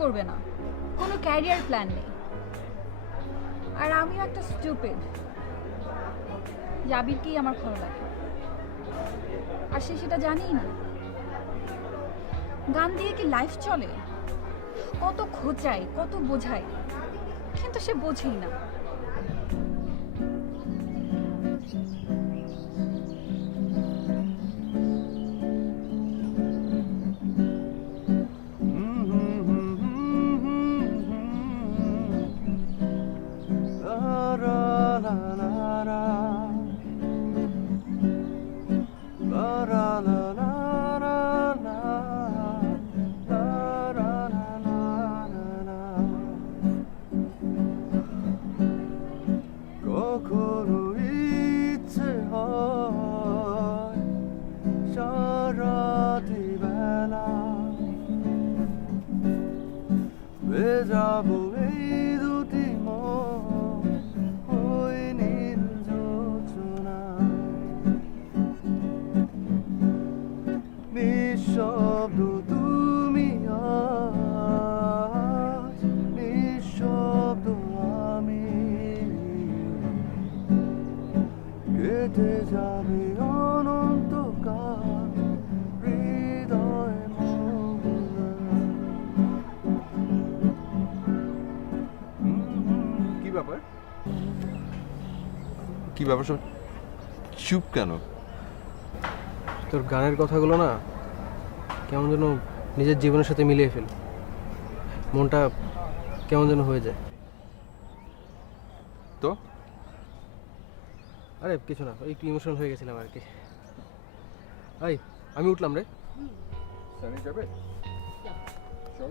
করবে না, কোনো ক্যারিয়ার প্ল্যান নেই। আর আমিও একটা স্টুপিড, আবিরকেই আমার ভালো লাগে, আর সে সেটা জানেই না। গান দিয়ে কি লাইফ চলে? কত খোঁচাই, কত বোঝাই, কিন্তু সে বোঝেই না। কখনো ইচ্ছে হয় সারাটি বেলা বেজাবো এই দুটি মন ওই নীল যোচনায়, নিঃশব্দ তুমি আজ, নিঃশব্দ আমি, কেটে যাবে অনন্তকাল হৃদয় কি ব্যাপার? কি ব্যাপার সব চুপ কেন? তোর গানের কথাগুলো না কেমন যেন নিজের জীবনের সাথে মিলিয়ে ফেল, মনটা কেমন যেন হয়ে যায়। তো আরে কিছু না, একটু ইমোশনাল হয়ে গেছিলাম আর কি। আমি উঠলাম রে। সানি যাবে? চল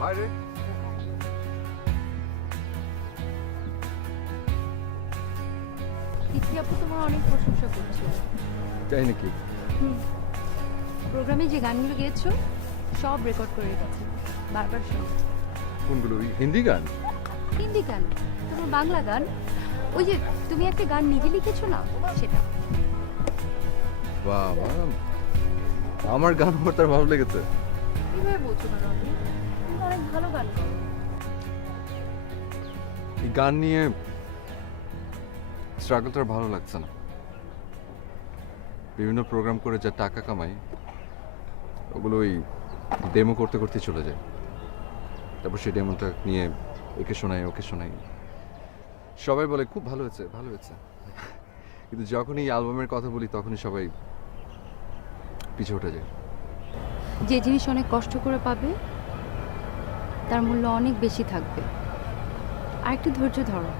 বাইরে। তিথি আপু তোমার অনেক প্রশংসা করছে। তাই নাকি? প্রোগ্রামে যে গানগুলো গেয়েছো সব রেকর্ড করে রেখেছি, বারবার শোনো। কোনগুলো? হিন্দি গান? হিন্দি গান, তোমার বাংলা গান, ওই যে তুমি একটা গান নিজে লিখেছো না, সেটা। বাহ, আমার গান আমার তার ভালো লেগেছে। কিভাবে বলছো না রনি, তুমি অনেক ভালো গান করো। এই গান নিয়ে স্ট্রাগলটা ভালো লাগছে না। বিভিন্ন প্রোগ্রাম করে যা টাকা কামাই ওগুলো ওই ডেমো করতে করতে চলে যায়, তারপর সেই ডেমোটা নিয়ে একে শোনাই ওকে শোনাই, সবাই বলে খুব ভালো হয়েছে ভালো হয়েছে, কিন্তু যখনই অ্যালবামের কথা বলি তখনই সবাই পিছু উঠে যায়। যে জিনিস অনেক কষ্ট করে পাবে তার মূল্য অনেক বেশি থাকবে। আর একটু ধৈর্য ধরো।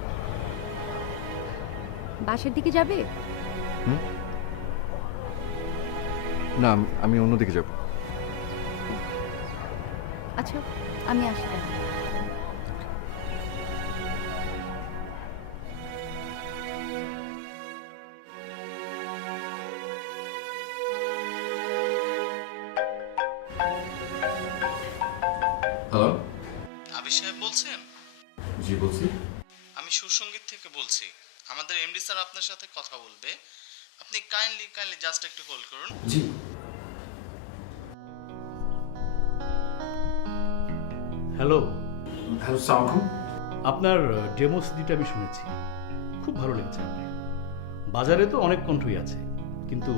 বাসার দিকে যাবে? না, আমি অন্যদিকে যাব। আচ্ছা, আমি আসি তাহলে। হ্যালো, আবির সাহেব বলছেন? জি বলছি। আমি সুসঙ্গীত থেকে বলছি। আমাদের এমডি স্যার আপনার সাথে কথা বলবে। আপনি কাইন্ডলি জাস্ট একটু হোল্ড করুন। জি। Hello, hello sound. আপনার ডেমো সিডিটা আমি শুনেছি, খুব ভালো লেগেছে আমার। বাজারে তো অনেক কণ্ঠই আছে, কিন্তু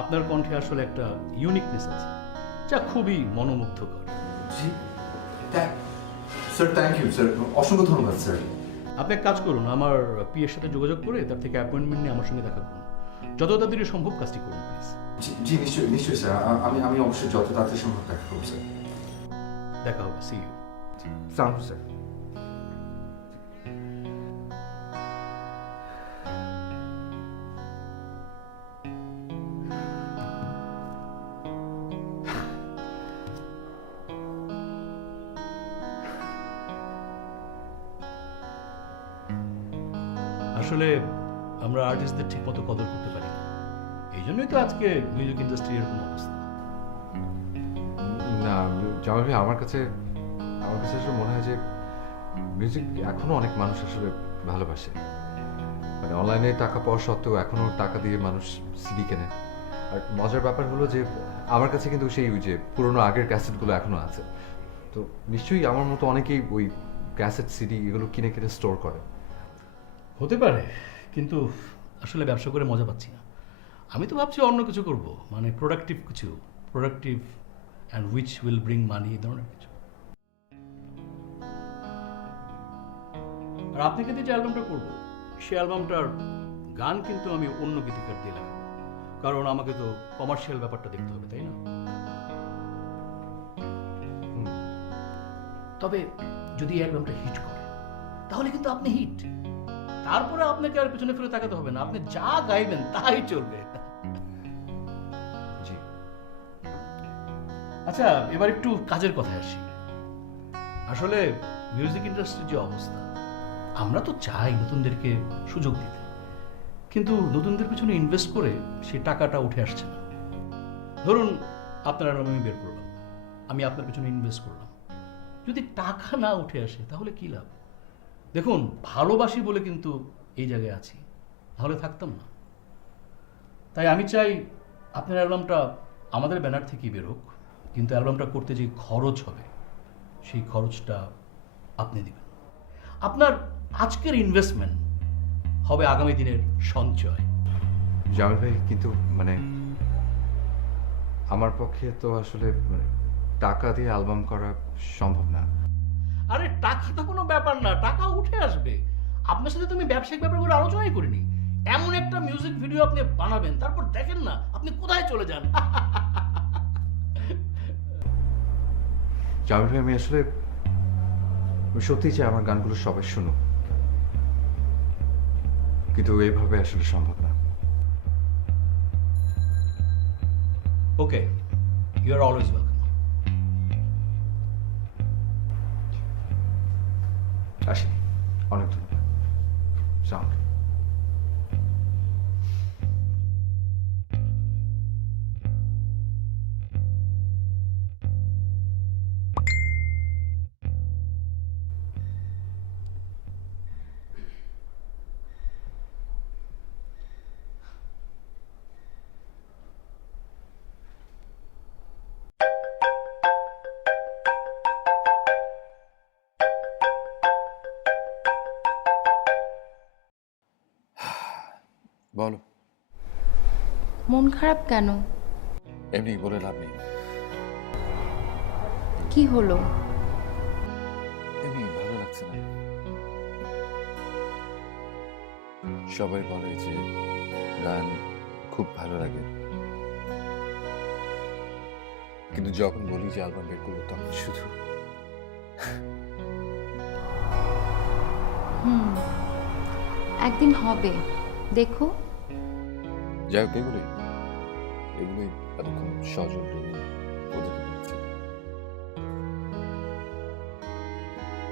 আপনার কণ্ঠে আসলে একটা ইউনিকনেস আছে যা খুবই মনোমুগ্ধকর। জি স্যার, থ্যাংক ইউ স্যার, অসংখ্য ধন্যবাদ স্যার। আপনি এক কাজ করুন, আমার পিএর সাথে যোগাযোগ করে তার থেকে অ্যাপয়েন্টমেন্ট নিয়ে আমার সঙ্গে দেখা করুন। যত তাড়াতাড়ি সম্ভব কাজটি করুন প্লিজ। জি নিশ্চয়ই নিশ্চয়ই স্যার, আমি অবশ্যই যত তাড়াতাড়ি সম্ভব দেখা করব স্যার। দেখা হবে, সি ইউ। Sound sir. আসলে আমরা আর্টিস্টদের ঠিক মতো কদর করতে পারি না, এই জন্যই তো আজকে মিউজিক ইন্ডাস্ট্রি এরকম অবস্থা। না জামাল ভাই, আমার কাছে আসলে মনে হয় যে মিউজিক এখনো অনেক মানুষ আসলে ভালোবাসে। মানে অনলাইনে টাকা পাওয়া সত্ত্বেও এখনো টাকা দিয়ে মানুষ সিডি কেনে, আর আর মজার ব্যাপার হলো যে আমার কাছে কিন্তু সেই ওই যে পুরোনো আগের ক্যাসেটগুলো এখনো আছে। তো নিশ্চয়ই আমার মতো অনেকেই ওই ক্যাসেট সিডি এগুলো কিনে কিনে স্টোর করে। হতে পারে, কিন্তু আসলে ব্যবসা করে মজা পাচ্ছি না। আমি তো ভাবছি অন্য কিছু করব, মানে প্রোডাক্টিভ কিছু, productive and which will bring money, এই ধরনের কিছু। আর আপনাকে দিয়ে যে অ্যালবামটা করবো, সেই অ্যালবামটার গান কিন্তু আমি অন্য গীতিকার দিয়ে লাগাবো, কারণ আমাকে তো কমার্শিয়াল ব্যাপারটা দেখতে হবে, তাই না? তবে যদি এই অ্যালবামটা হিট করে তাহলে কিন্তু আপনি হিট, তারপরে আপনাকে আর পিছনে ফিরে তাকাতে হবে না, আপনি যা গাইবেন তাই চলবে। জি। আচ্ছা, এবার একটু কাজের কথায় আসি। আসলে মিউজিক ইন্ডাস্ট্রির যে অবস্থা, আমরা তো চাই নতুনদেরকে সুযোগ দিতে, কিন্তু নতুনদের পিছনে ইনভেস্ট করে সেই টাকাটা উঠে আসছে না। ধরুন আপনার অ্যালবাম আমি বের করলাম, আমি আপনার পিছনে ইনভেস্ট করলাম, যদি টাকা না উঠে আসে তাহলে কি লাভ? দেখুন, ভালোবাসি বলে কিন্তু এই জায়গায় আছি, তাহলে থাকতাম না। তাই আমি চাই আপনার অ্যালবামটা আমাদের ব্যানার থেকেই বেরোক, কিন্তু অ্যালবামটা করতে যে খরচ হবে সেই খরচটা আপনি দিবেন। আপনার আজকের ইনভেস্টমেন্ট হবে আগামী দিনের সঞ্চয়। জামিল ভাই, কিন্তু মানে আমার পক্ষে তো আসলে মানে টাকা দিয়ে অ্যালবাম করা সম্ভব না। আরে টাকা তো কোনো ব্যাপার না, টাকা উঠে আসবে। আপনার সাথে তুমি ব্যবসায়িক ব্যাপারগুলো আলোচনাই করিনি। এমন একটা মিউজিক ভিডিও আপনি বানাবেন, তারপর দেখেন না আপনি কোথায় চলে যান। জামিল ভাই, আমি আসলে সত্যিই চাই আমার গানগুলো সবাই শুনুক, কিন্তু এইভাবে আসলে সম্ভব না। ওকে, ইউ আর অলওয়েজ ওয়েলকাম। আসি, অনেক ধন্যবাদ। সালাম। বলো। মন খারাপ কেন? এমনি বলে লাভ নেই। কি হলো? এমনি ভালো লাগছে না। সবাই বলে যে গান খুব ভালো লাগে, কিন্তু যখন বলি যে অ্যালবাম বের করবো তখন শুধু একদিন হবে, দেখো। যাই হোক, এগুলোই এতক্ষণ সজল ওদেরকে বলেছি।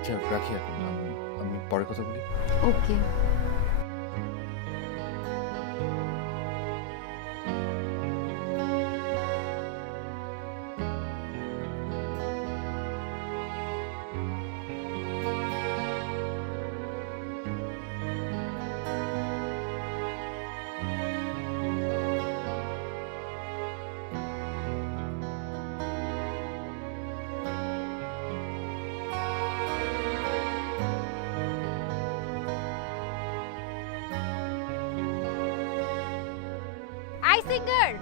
যাই হোক, রাখি এখন, আমি পরে কথা বলি। ওকে। আই সিঙ্গার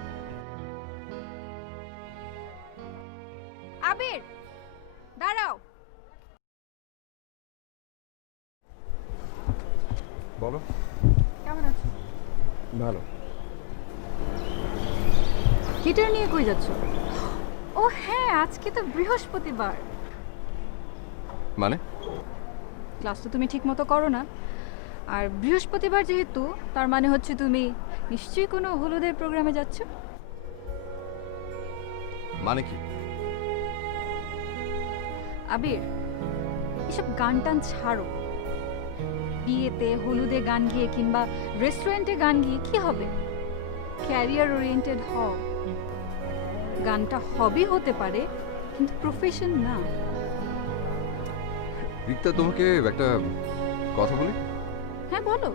আবির, দাঁড়াও। বলো। কেমন আছো? ভালো। গিটার নিয়ে কই যাচ্ছ? ও হ্যাঁ, আজকে তো বৃহস্পতিবার। মানে? ক্লাস তো তুমি ঠিক মতো করো না, আর বৃহস্পতিবার যেহেতু, তার মানে হচ্ছে তুমি নিশ্চয়ই কোনো হলুদের প্রোগ্রামে যাচ্ছ। মানে কি? আবির, এসব গান টান ছাড়ো। বিয়েতে হলুদে গান গিয়ে কিংবা রেস্টুরেন্টে গান গিয়ে কি হবে? ক্যারিয়ার ওরিয়েন্টেড হও। গানটা হবি হতে পারে, কিন্তু প্রফেশন না। রিক্তা, তোমাকে একটা কথা বলি। হ্যাঁ বলো।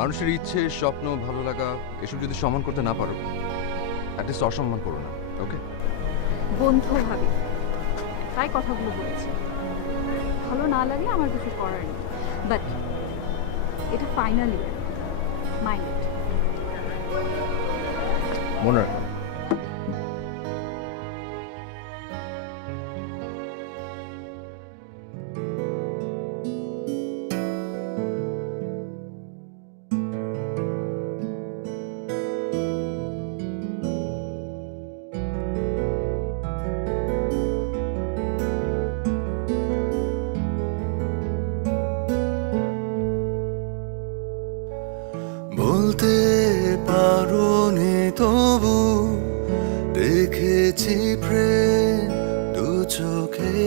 মানুষের ইচ্ছে, স্বপ্ন, ভালো লাগা এসব যদি সমান করতে না পারো, অ্যাটলিস্ট অসম্মান করো না, ওকে? বন্ধু ভাবি তাই কথাগুলো বলেছি। ভালো না লাগে আমার কিছু করার নেই, বাট এটা ফাইনাল ইয়ার, মাইন্ড ইট। মনে রাখো। বলতে পারোনি তবু দেখেছি প্রেম দু চোখে,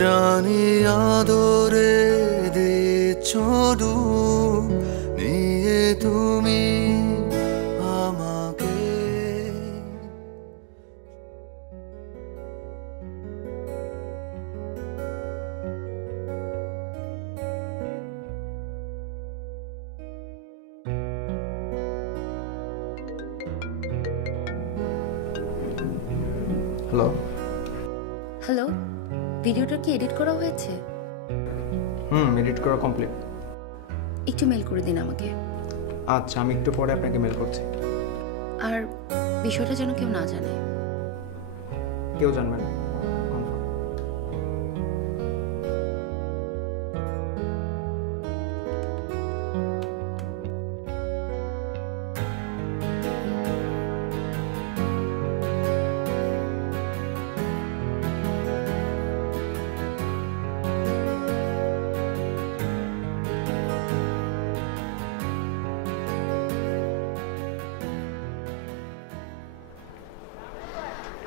জানি আদরে দিচ্ছ ডুব নিয়ে তুমি আমাকে। হ্যালো। হ্যালো, ভিডিওটা কি এডিট করা হয়েছে? এডিট করা কমপ্লিট। একটু মেল করে দিন আমাকে। আচ্ছা, আমি একটু পরে আপনাকে মেল করছি। আর বিষয়টা যেন কেউ না জানে। কেউ জানবে না।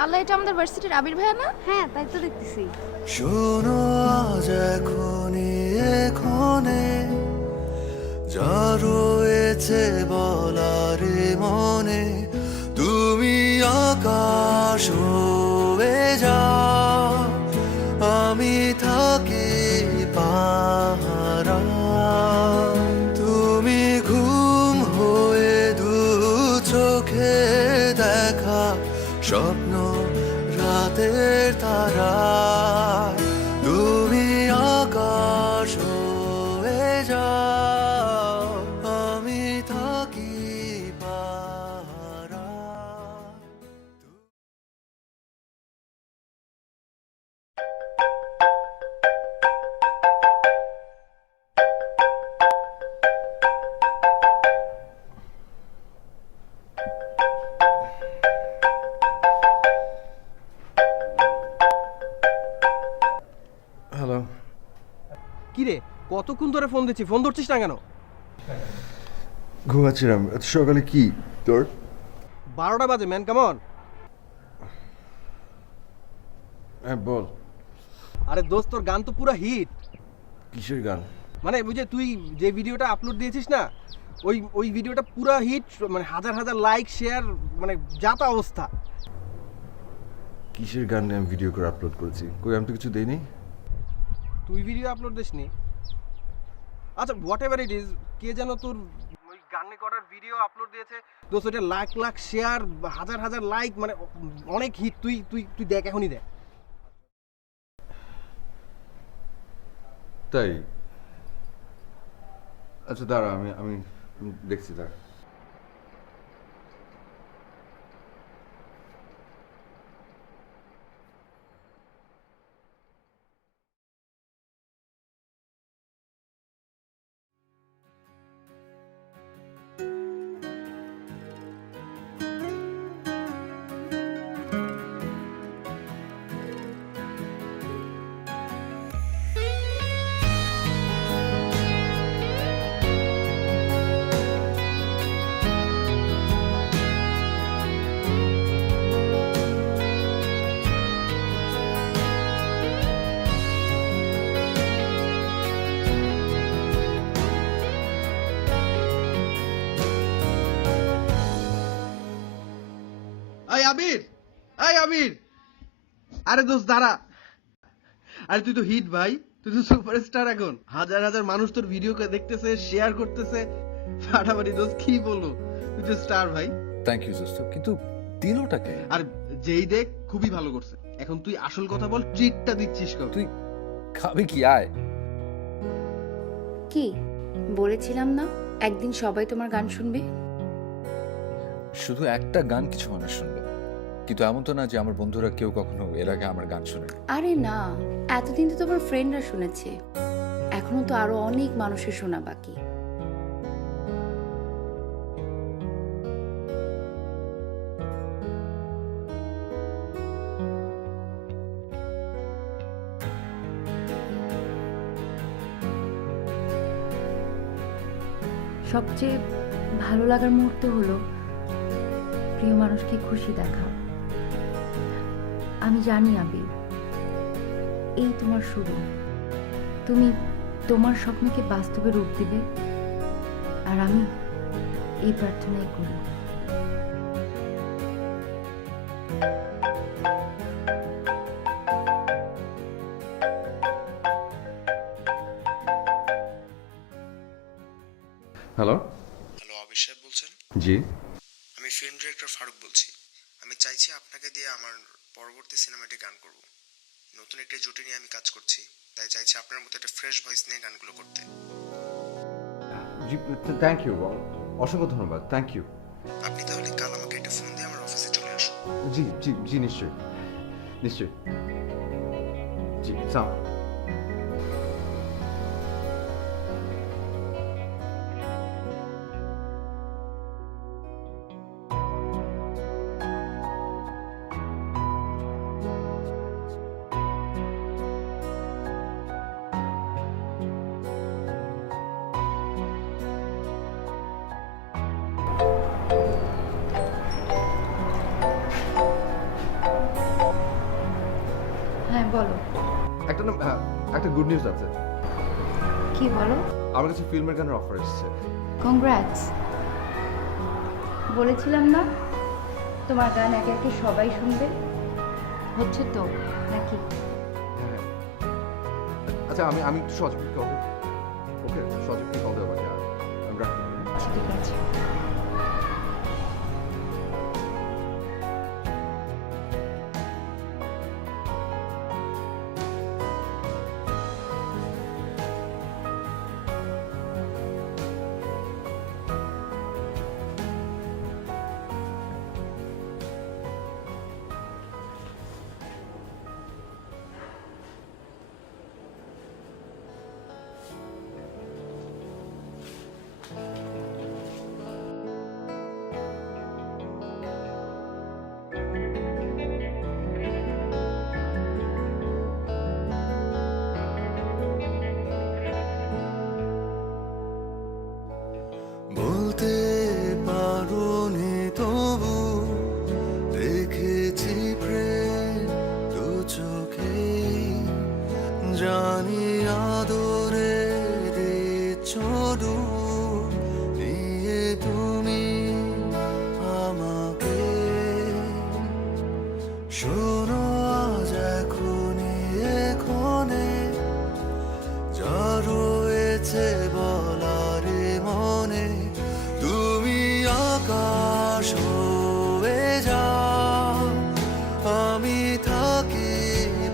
আল্লাহ, এটা আমাদের ভার্সিটির আবির ভাইয়া না? হ্যাঁ, তাই তো দেখতেছি। শোনো আজ এখনই এখনে যা রয়েছে বলারে মনে, তুমি আকাশ হয়ে যাও, আমি থাকি পাহারা, তুমি ঘুম হয়ে দু চোখে দেখা স্বপ্ন রাতের তারা, তুমি আকাশ হয়ে যাও, আমি থাকি পাহারা। হ্যালো। কি রে, কতক্ষণ ধরে ফোন দিচ্ছি, ফোন ধরছিস না কেন? ঘুমাচ্ছিলাম। এত সকালে কি তোর? 12টা বাজে, ম্যান, কেমন? হ্যাঁ বল। আরে দোস্ত, তোর গান তো পুরো হিট। কিসের গান? মানে বুঝে, তুই যে ভিডিওটা আপলোড দিয়েছিস না, ওই ভিডিওটা পুরো হিট, মানে হাজার হাজার লাইক শেয়ার, মানে যা তা অবস্থা। কিসের গান আমি ভিডিও করে আপলোড করেছি? কই, আমি তো কিছু দেইনি। তুই ভিডিও আপলোড দিসনি? আচ্ছা, হোয়াট এভার ইট ইজ, কে যেন তোর ওই গানে করার ভিডিও আপলোড দিয়েছে, তো সেটা লাখ লাখ শেয়ার, হাজার হাজার লাইক, মানে অনেক হিট। তুই তুই তুই দেখ, এখনই দেখ। তাই? আচ্ছা দাঁড়া, আমি আমি দেখছি, দাঁড়া। আবির, আবির, আরে দোস্ত দাঁড়া। আরে তুই তো হিট ভাই, তুই তো সুপারস্টার এখন। হাজার হাজার মানুষ তোর ভিডিও দেখতেছে, শেয়ার করতেছে, ফাটাফাটি। দোস্ত কি বলবো, তুই তো স্টার ভাই। থ্যাংক ইউ দোস্ত, কিন্তু দিলটাকে আর যেই দেখ খুবই ভালো করছে। এখন তুই আসল কথা বল, ট্রিটটা দিচ্ছিস কবে? তুই খাবি কি? আয়। কি বলেছিলাম না একদিন সবাই তোমার গান শুনবে? শুধু একটা গান কিছু মানুষ শুনবে, কিন্তু এমন তো না যে আমার বন্ধুরা কেউ কখনো এর আগে আমার গান শুনে। আরে না, এতদিন তো তোমার ফ্রেন্ডরা শুনেছে, এখনো তো আরো অনেক মানুষের শোনা বাকি। সবচেয়ে ভালো লাগার মুহূর্ত হলো প্রিয় মানুষকে খুশি দেখা। আমি জানি আবির, এই তোমার শুরু। তুমি তোমার স্বপ্নকে বাস্তবে রূপ দিবে, আর আমি এই প্রার্থনাই করি। হ্যালো। হ্যালো, আবির সাহেব বলছেন? জি। আমি ফিল্ম ডিরেক্টর ফারুক বলছি। আমি চাইছি আপনাকে দিয়ে আমার পরবর্তী সিনেমাটি গান করব। নতুন একটা জুটি নিয়ে আমি কাজ করছি, তাই চাইছি আপনার মতো একটা ফ্রেশ ভয়েস নিয়ে গানগুলো করতে। জি, থ্যাংক ইউ, অসংখ্য ধন্যবাদ, থ্যাংক ইউ। আপনি তাহলে কাল আমাকে একটা ফোন দিয়ে আমার অফিসে চলে আসুন। জি জি জি, নিশ্চয়ই নিশ্চয়ই। জি, সালাম। হ্যাঁ বলো। একটা গুড নিউজ আছে। কি বলো? আমার কাছে ফিল্মের গানের অফার এসেছে। কংগ্রাটস। বলেছিলাম না তোমার গান একে একে সবাই শুনবে। হচ্ছে তো নাকি? হ্যাঁ। আচ্ছা, আমি একটু সজীবকে কল দেব। ওকে, সজীবকে কল দেবো বাকি। আমি রাখি। আচ্ছা, ঠিক আছে। বলতে পারোনি তবু দেখেছি প্রেম দু চোখে, জানি আদরে দিচ্ছ ডুব নিয়ে তুমি আমাকে। শোনো আজ এখনই এখানে যা রয়েছে বলার মনে, তুমি আকাশ হয়ে যাও, আমি থাকি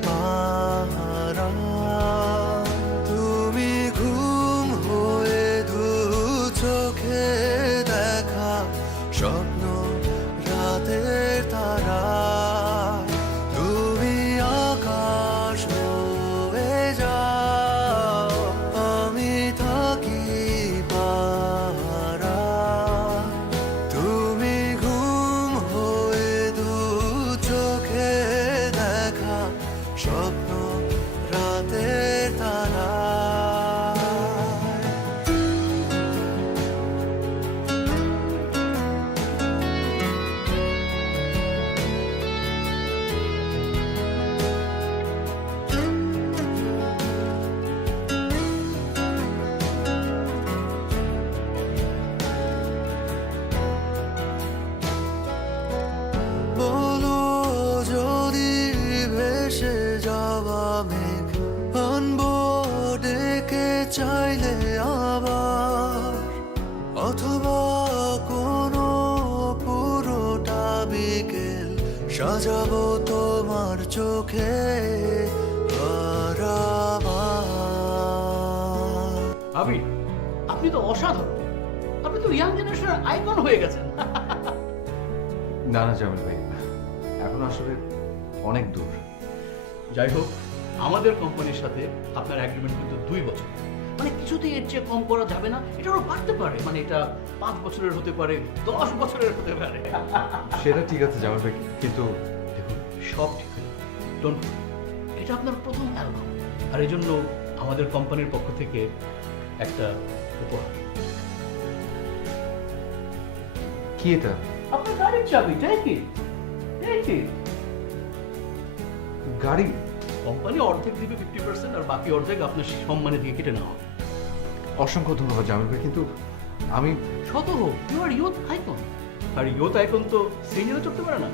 পাহারা। তুমি ঘুম হয়ে দু চোখে দেখা স্বপ্ন রাতের তারা, তুমি আকাশ হয়ে যাও, আমি থাকি পাহারা। তুমি ঘুম হয়ে দু চোখে দেখা সাজাবো তোমার চোখে বারাবার। আবির, আপনি তো অসাধারণ, আপনি তো ইয়াং জেনারেশনের আইকন হয়ে গেছেন। না না জামিল ভাই, এখন আসলে অনেক দূর। যাই হোক, আমাদের কোম্পানির সাথে আপনার এগ্রিমেন্ট কিন্তু 2 বছর, মানে কিছুতেই এর চেয়ে কম করা যাবে না। এটা আরো বাড়তে পারে, মানে এটা 5 বছরের হতে পারে, 10 বছরের হতে পারে। সেটা ঠিক আছে জামিল ভাই, কিন্তু দেখুন, সব ঠিক আছে, ডোন্ট ওয়ারি, এটা আপনার প্রথম অ্যালবাম, আর এই জন্য আমাদের কোম্পানির পক্ষ থেকে একটা উপহার। কি এটা? আপনার গাড়ির চাবি, টেক ইট। গাড়ি? কোম্পানি অর্ধেক দিবে 50%, আর বাকি অর্ধেক আপনার সম্মানে দিয়ে কেটে নেওয়া হবে। অসংখ্য ধন্যবাদ জামিল ভাই, কিন্তু আমি শত হোক, ইউ আর ইউথ আইকন, আর ইউথ আইকন তো সিনিয়রে চড়তে পারে না।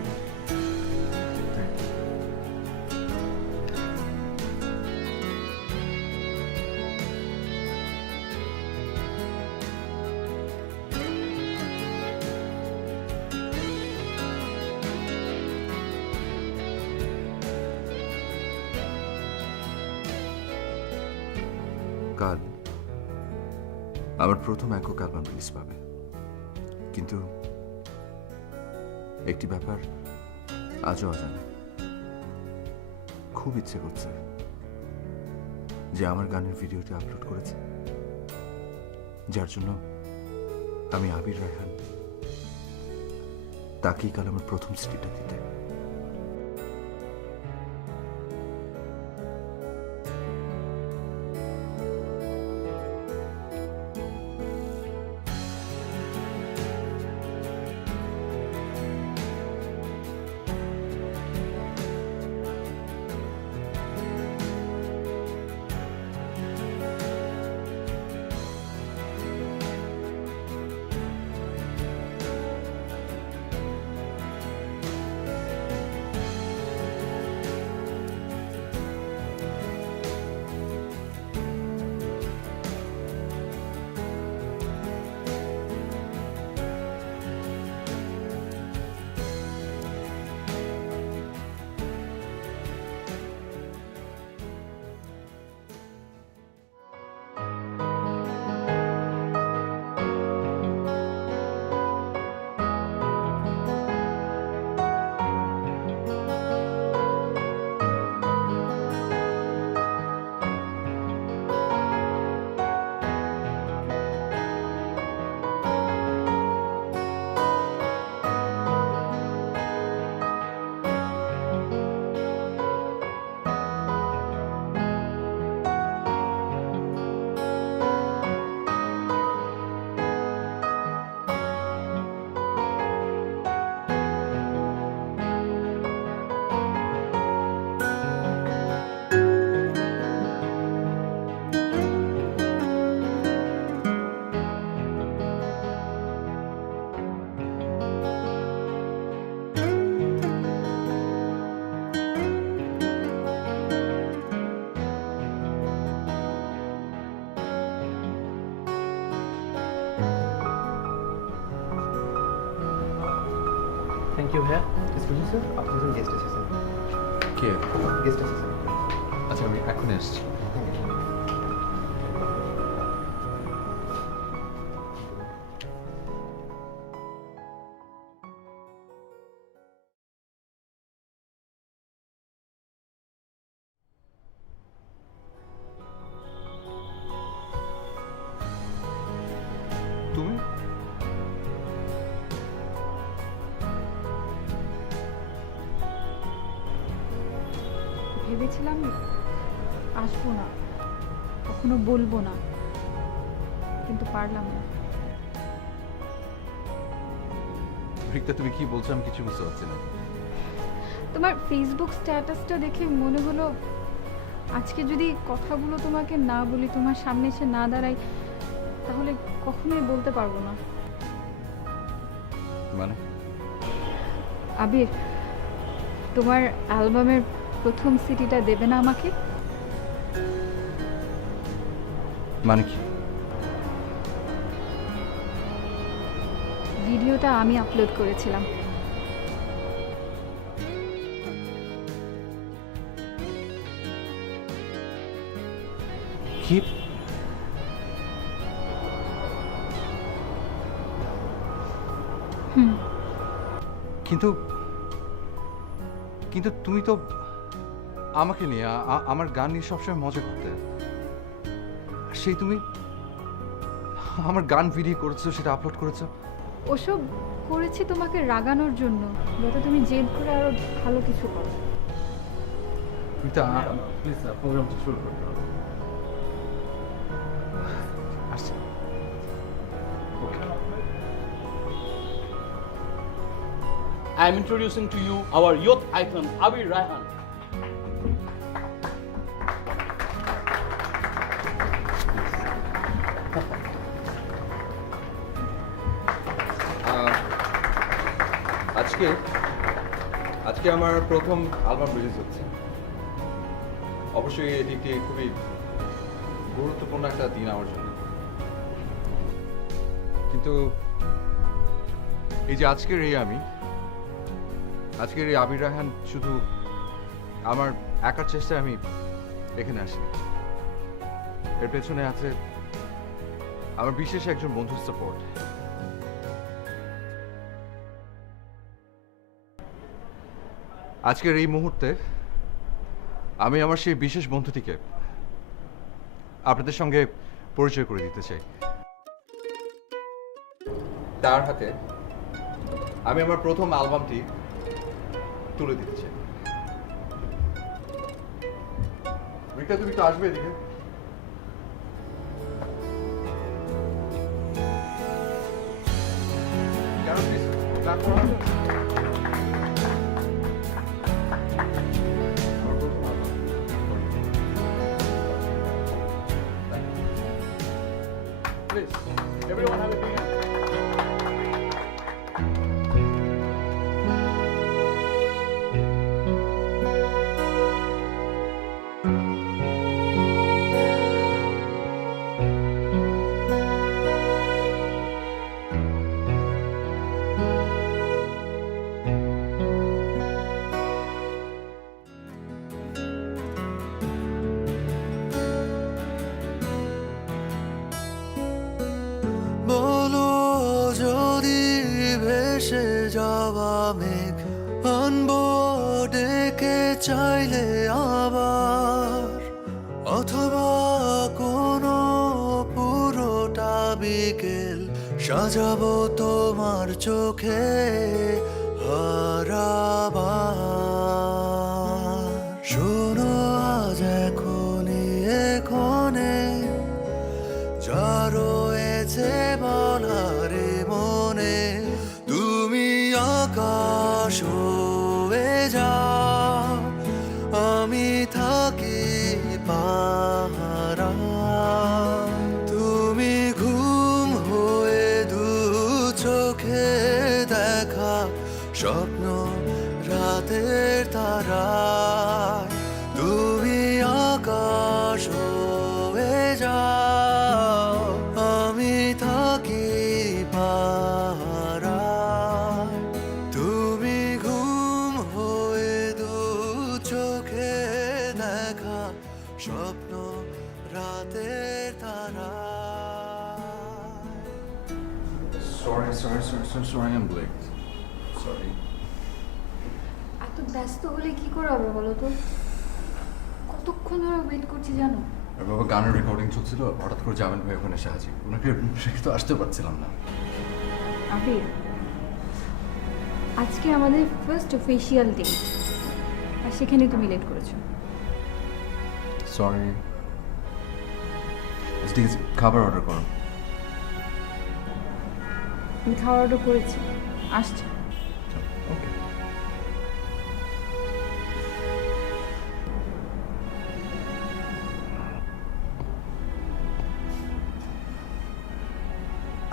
কাল আমার প্রথম একক অ্যালবাম রিলিজ পাবে, কিন্তু একটি ব্যাপার আজও অজানা। খুব ইচ্ছে করছে যে আমার গানের ভিডিওটি আপলোড করেছে, যার জন্য আমি আবির রায়হান তাকেই কাল আমার প্রথম সিডিটা দিতে। থ্যাংক ইউ ভাইয়া। এক্সকিউজ মি স্যার, আপনাদের গেস্ট এসেছেন। কে? গেস্ট এসেছেন। আচ্ছা, আমি এখন এসছি। তুমি? ভেবেছিলাম আসবো না, কখনো বলবো না, কিন্তু পারলাম না। রিক্তা, তুমি কি বলছো? আমি কিছু বুঝতে পারছি না। তোমার ফেসবুক স্ট্যাটাসটা দেখে মনে হলো আজকে যদি কথাগুলো তোমাকে না বলি, তোমার সামনে এসে না দাঁড়াই, তাহলে কখনোই বলতে পারবো না। মানে? আবির, তোমার অ্যালবামের প্রথম সিডিটা দেবে না আমাকে? মানে কি? ভিডিওটা আমি আপলোড করেছিলাম। কি? হুম। কিন্তু কিন্তু তুমি তো আমাকে নিয়ে আমার গান নিয়ে সবসময় মজা করতে, আর সেই তুমি আমার গান ভিডিও করেছো, সেটা আপলোড করেছো। ওসব করেছি তোমাকে রাগানোর জন্য, যাতে তুমি জেদ করে আরো ভালো কিছু করো। তুমি তো প্লিজ প্রোগ্রামটা শুরু করতে হবে। আসছি। I am introducing to you our youth icon, Abir Raihan. আজকে আমার প্রথম অ্যালবাম রিলিজ হচ্ছে। অবশ্যই এটি একটি খুবই গুরুত্বপূর্ণ একটা দিন আমার জন্য। কিন্তু এই যে আজকের এই আবির রায়হান শুধু আমার একার চেষ্টায় আমি এখানে আসি। এর পেছনে আছে আমার বিশেষ একজন বন্ধুর সাপোর্ট। আজকের এই মুহূর্তে আমি আমার সেই বিশেষ বন্ধুটিকে আপনাদের সঙ্গে পরিচয় করে দিতে চাই। তার হাতে আমি আমার প্রথম অ্যালবামটি তুলে দিতে চাই। রিকা, তুমি তো আসবে এদিকে। কেন প্লিজ রাগ করা হবে? Please, everyone have a big hand. বলো যদি ভেসে যাওয়া মেঘ আনবো ডেকে চাইলে আবার, অথবা কোনো পুরোটা বিকেল সাজাবো তোমার চোখে হারাবার। শোনো আজ এখনই এখনে যা রয়েছে বলারে মনে, তুমি আকাশ হয়ে যাও, আমি থাকি পাহারা। তুমি ঘুম হয়ে দু চোখে দেখা স্বপ্ন রাতের তারায়, তুমি আকাশ হয়ে যাও, আমি থাকি পাহারায়। তুমি ঘুম হয়ে দু চোখে দেখা স্বপ্ন রাতের তারায়। Sorry, I'm late. Sorry. এত ব্যস্ত হলে কি করে হবে বলো তো? কতক্ষণ ধরে ওয়েট করছি জানো? আর বাবা, গানের রেকর্ডিং চলছিল, হঠাৎ করে জামিন ভাই ওখানে এসে হাজির। ওনাকে রেখে তো আসতে পারছিলাম না। আবির, আজকে আমাদের ফার্স্ট অফিসিয়াল ডে, আর সেখানে তুমি লেট করেছো। সরি। ঠিক আছে, খাবার অর্ডার করো। আমি খাওয়ার অর্ডার করেছি, আসছে। ওকে।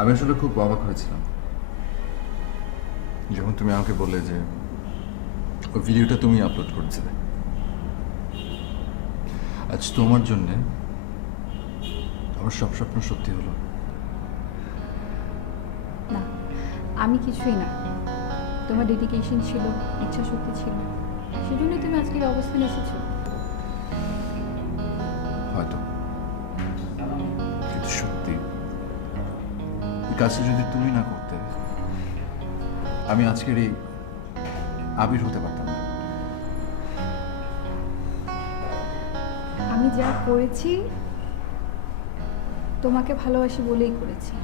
আমি আসলে খুব অবাক হয়েছিলাম যখন তুমি আমাকে বললে যে ওই ভিডিওটা তুমি আপলোড করেছিলে। আজ তোমার জন্যে আমার সব স্বপ্ন সত্যি হলো। না, আমি কিছুই না, তোমার ডেডিকেশন ছিল, ইচ্ছা শক্তি ছিল, সেজন্যই তুমি আজকের অবস্থানে এসেছো। হয়তো, কাজটা যদি তুমি না করতে, আমি আজকের এই আবির হতে পারতাম না। আমি যা করেছি তোমাকে ভালোবাসি বলেই করেছি।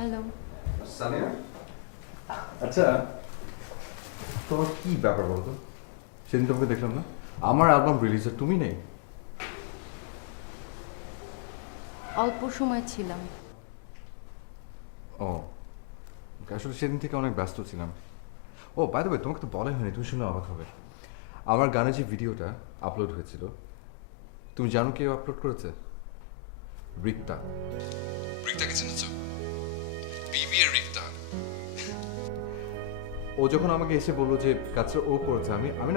হ্যালো। সানিয়া, আচ্ছা তোমার কি ব্যাপার বলতো? সেদিন তোমাকে দেখলাম না, আমার অ্যালবাম রিলিজে তুমি নেই। অল্প সময় ছিলাম। ও আসলে সেদিন থেকে অনেক ব্যস্ত ছিলাম। ও বাই দ্য ওয়ে, তোমাকে তো বলাই হয়নি, তুমি শুনে অবাক হবে। আমার গানে যে ভিডিওটা আপলোড হয়েছিল, তুমি জানো কেউ আপলোড করেছে? রিক্তা। রিক্তাকে চিনেছ? বিবিএ রিক্তা। ও যখন আমাকে এসে বললো যে কাজটা ও করেছে, আমি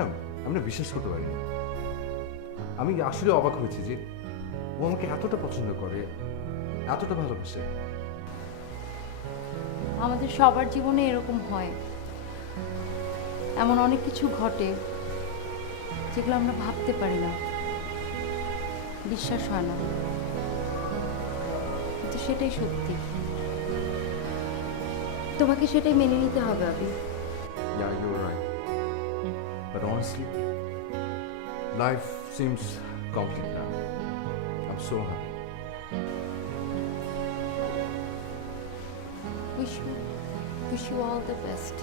না বিশ্বাস করতে পারিনি। আমি আসলে অবাক হয়েছি যে ও আমাকে এতটা পছন্দ করে, এতটা ভালোবাসে। আমাদের সবার জীবনে এরকম হয়, এমন অনেক কিছু ঘটে যেগুলো আমরা ভাবতে পারি না, বিশ্বাস হয় না, কিন্তু সেটাই সত্যি। তোমাকে সেটাই মেনে নিতে হবে আবি। Yeah, you're right. But honestly, life seems complete now. I'm so happy. Wish you all the best.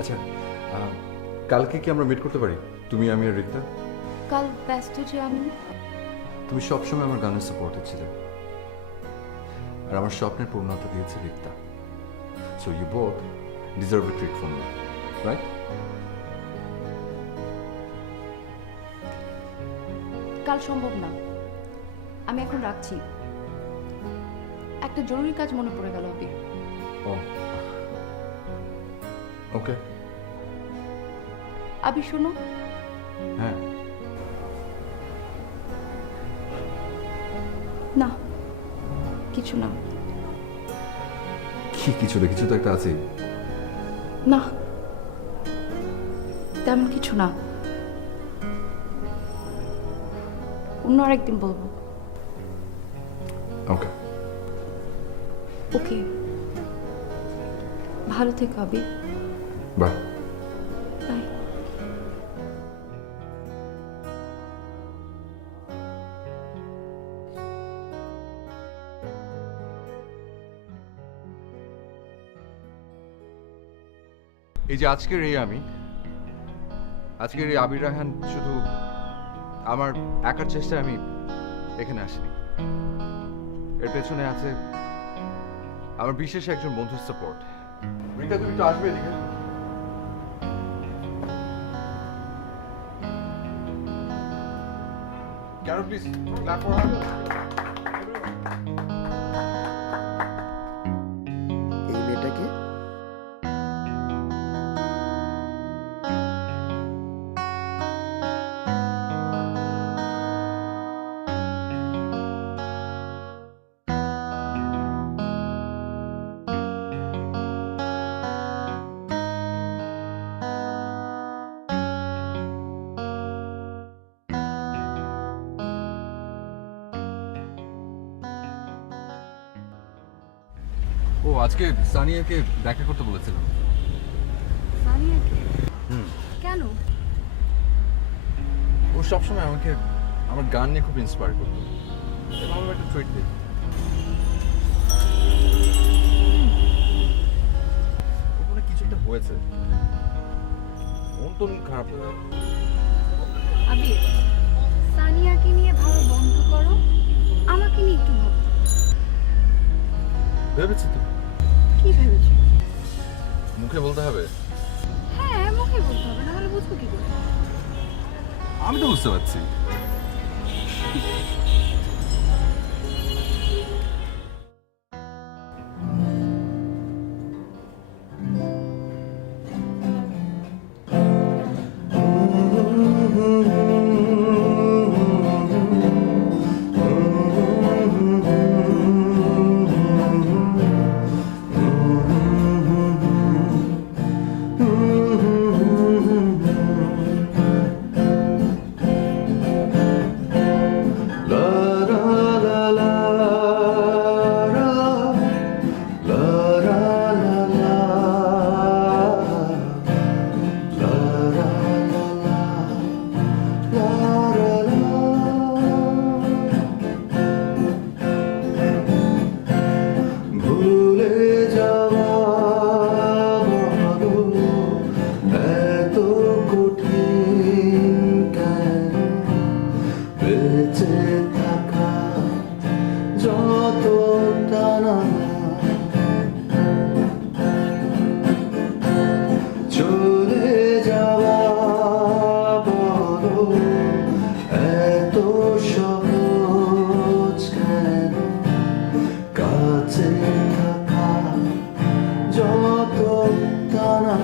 আচ্ছা, কালকে কি আমরা মিট করতে পারি, তুমি আমি আর রিক্তা? কাল ব্যস্ত যে আমি। তুমি সবসময় আমার গানের সাপোর্টে ছিলে, আর আমার স্বপ্নের পূর্ণতা দিয়েছে Rikta. So you both deserve a treat from me, right? কাল সম্ভব না, আমি এখন রাখছি, একটা জরুরি কাজ মনে পড়ে গেল আবি। Oh. Okay. আবি শোনো। হ্যাঁ। না, কিছু না। কি কিছু না, কিছু তো একটা আছে। না, তেমন কিছু না, অন্য আরেকদিন বলবো। ওকে। ওকে, ভালো থেকো আবি। বাই। বাই। এই যে আজকের এই আজকের এই আবির রায়হান শুধু আমার একার চেষ্টায় আমি এখানে আসিনি, এর পেছনে আছে আমার বিশেষ একজন বন্ধুর সাপোর্ট। রিতা, তুমি তো আসবে এদিকে। ক্যারো প্লিজ ক্ল্যাপ ফর হার। এই মেয়েটাকে ও আজকে সানিয়াকে দেখা করতে বলেছিলাম। সানিয়াকে? হুম। কেন? ও সবসময় আমাকে আমার গান নিয়ে খুব ইন্সপায়ার করতো। এভাবে একটা ট্রিট দিই। ওখানে কিছু একটা হয়েছে, মন টন খারাপ হয়ে গেল। আবির, সানিয়াকে নিয়ে ভাবা বন্ধ করো, আমাকে নিয়ে একটু ভাবো। ভেবেছি তো, কি ভেবেছো? মুখে বলতে হবে? হ্যাঁ, মুখে বলতে হবে, না হলে বুঝবো কি করে? আমি তো বুঝতে পারছি। ভুলে যাওয়া বড় এত কঠিন কেন, বেঁচে থাকা যতটা না চলে যাওয়া বড় এত সহজ কেন, কাছে থাকা যতটা না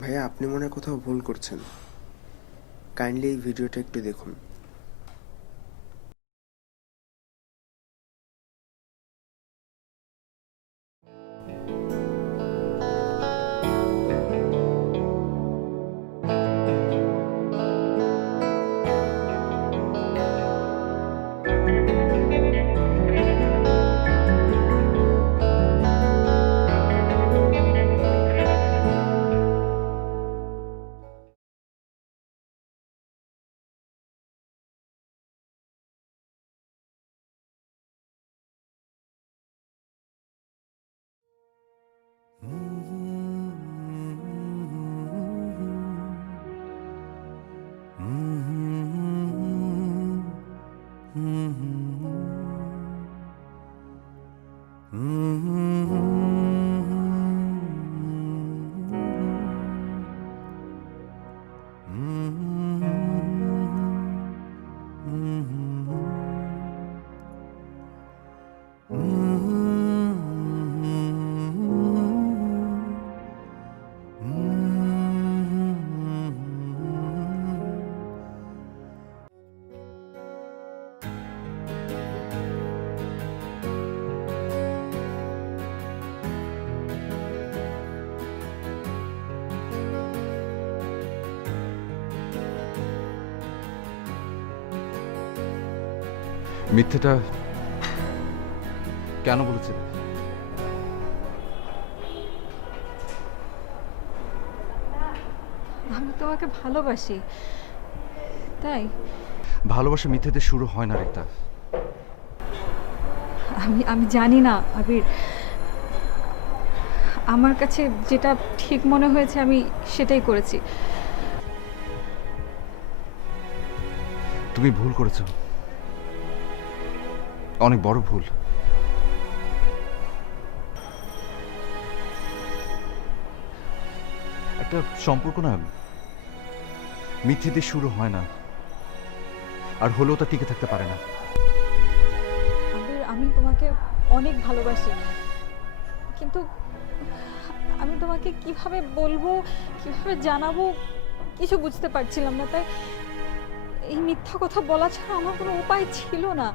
ভাইয়া, আপনি মনে হয় কোথাও ভুল করছেন। কাইন্ডলি এই ভিডিওটা একটু দেখুন। মিথ্যেটা কেন বলেছিলে? আমি তোমাকে ভালোবাসি, তাই। ভালোবাসা মিথ্যেতে শুরু হয় না রিক্তা। আমি জানি না আবির, আমার কাছে যেটা ঠিক মনে হয়েছে আমি সেটাই করেছি। তুমি ভুল করেছো, অনেক বড় ভুল। একটা সম্পর্ক না মিথ্যে দিয়ে শুরু হয় না, আর হলেও তা টিকে থাকতে পারে না। আমি তোমাকে অনেক ভালোবাসি, কিন্তু আমি তোমাকে কিভাবে বলবো, কিভাবে জানাবো কিছু বুঝতে পারছিলাম না, তাই এই মিথ্যা কথা বলা ছাড়া আমার কোনো উপায় ছিল না।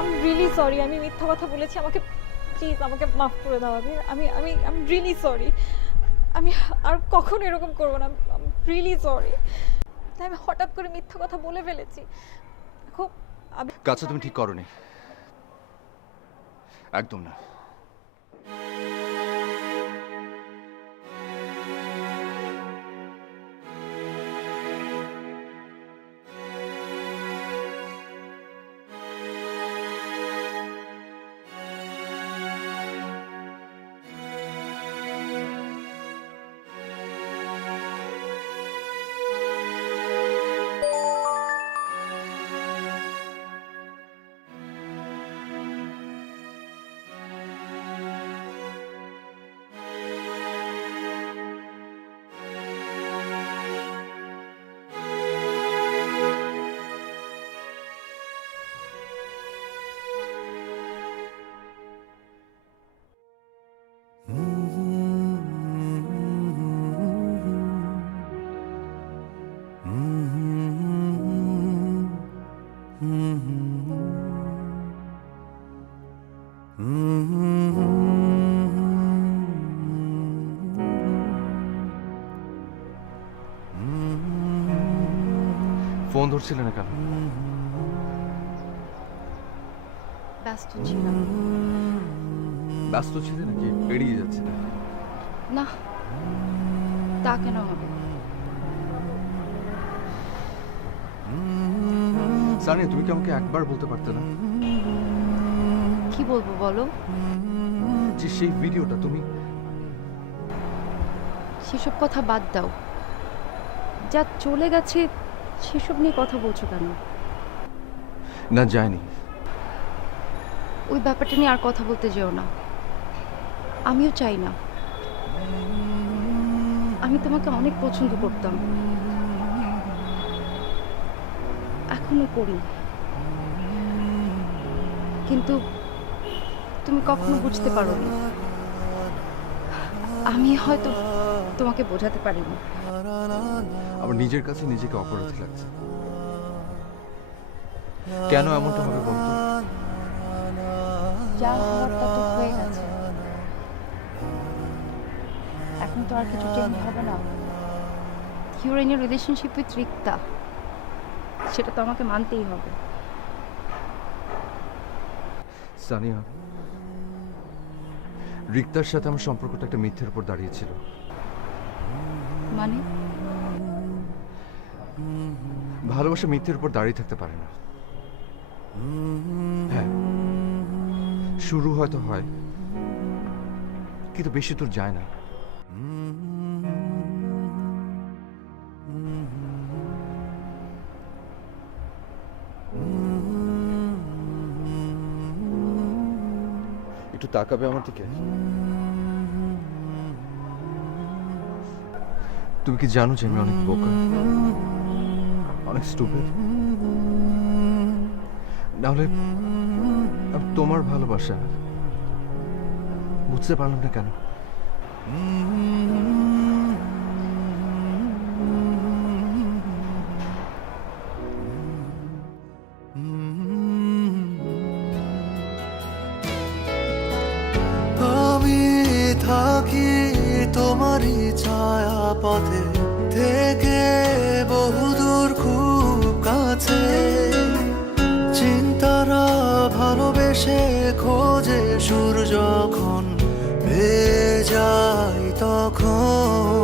আমি রিয়েলি সরি, আমি মিথ্যা কথা বলেছি, আমাকে প্লিজ আমাকে মাফ করে দাও। আমি আমি আমি রিয়েলি সরি, আমি আর কখনো এরকম করবো না, রিয়েলি সরি। তাই আমি হঠাৎ করে মিথ্যা কথা বলে ফেলেছি। খুব কাজটা তুমি ঠিক করোনি, একদম না। ফোন ধরছিলে না কেন? ব্যস্ত ছিলাম। ব্যস্ত ছিলে নাকি এড়িয়ে যাচ্ছিলে? না, তা কেন হবে? সানিয়া, তুমি কি আমাকে একবার বলতে পারতে না কি বলবো বলো? যে সেই ভিডিওটা তুমি... সেসব কথা বাদ দাও, যা চলে গেছে সেসব নিয়ে কথা বলছো কেন? না, যায়নি। ওই ব্যাপারটা নিয়ে আর কথা বলতে যেও না, আমিও চাই না। আমি তোমাকে অনেক পছন্দ করতাম, এখনো করি, কিন্তু তুমি কখনো বুঝতে পারোনি। আমি হয়তো তোমাকে বোঝাতে পারিনি। আমার নিজের কাছে নিজেকে অপরাধী লাগছে। কেন এমনটা হবে বলতো? যা হওয়ার তা তো হয়ে গেছে, এখন তো আর কিছু চেঞ্জ হবে না। You are in a relationship with Rikta, সেটা তো আমাকে মানতেই হবে। সানিয়া, রিক্তার সাথে আমার সম্পর্কটা একটা মিথ্যের উপর দাঁড়িয়েছিল। মানে? ভালোবাসা মিথ্যের উপর দাঁড়িয়ে থাকতে পারে না। হ্যাঁ, শুরু হয়তো হয়, কিন্তু বেশি দূর যায় না। একটু তাকাবে আমার দিকে? তুমি কি জানো যে আমি অনেক বোকা, অনেক স্টুপিড? নাহলে তোমার ভালোবাসা বুঝতে পারলাম না কেন? আমি থাকি তোমারই ছায়া পথে, থেকে বহুদূর খুব কাছে। চিন্তারা ভালোবেসে খোঁজে সুর, যখন পেয়ে যাই তখন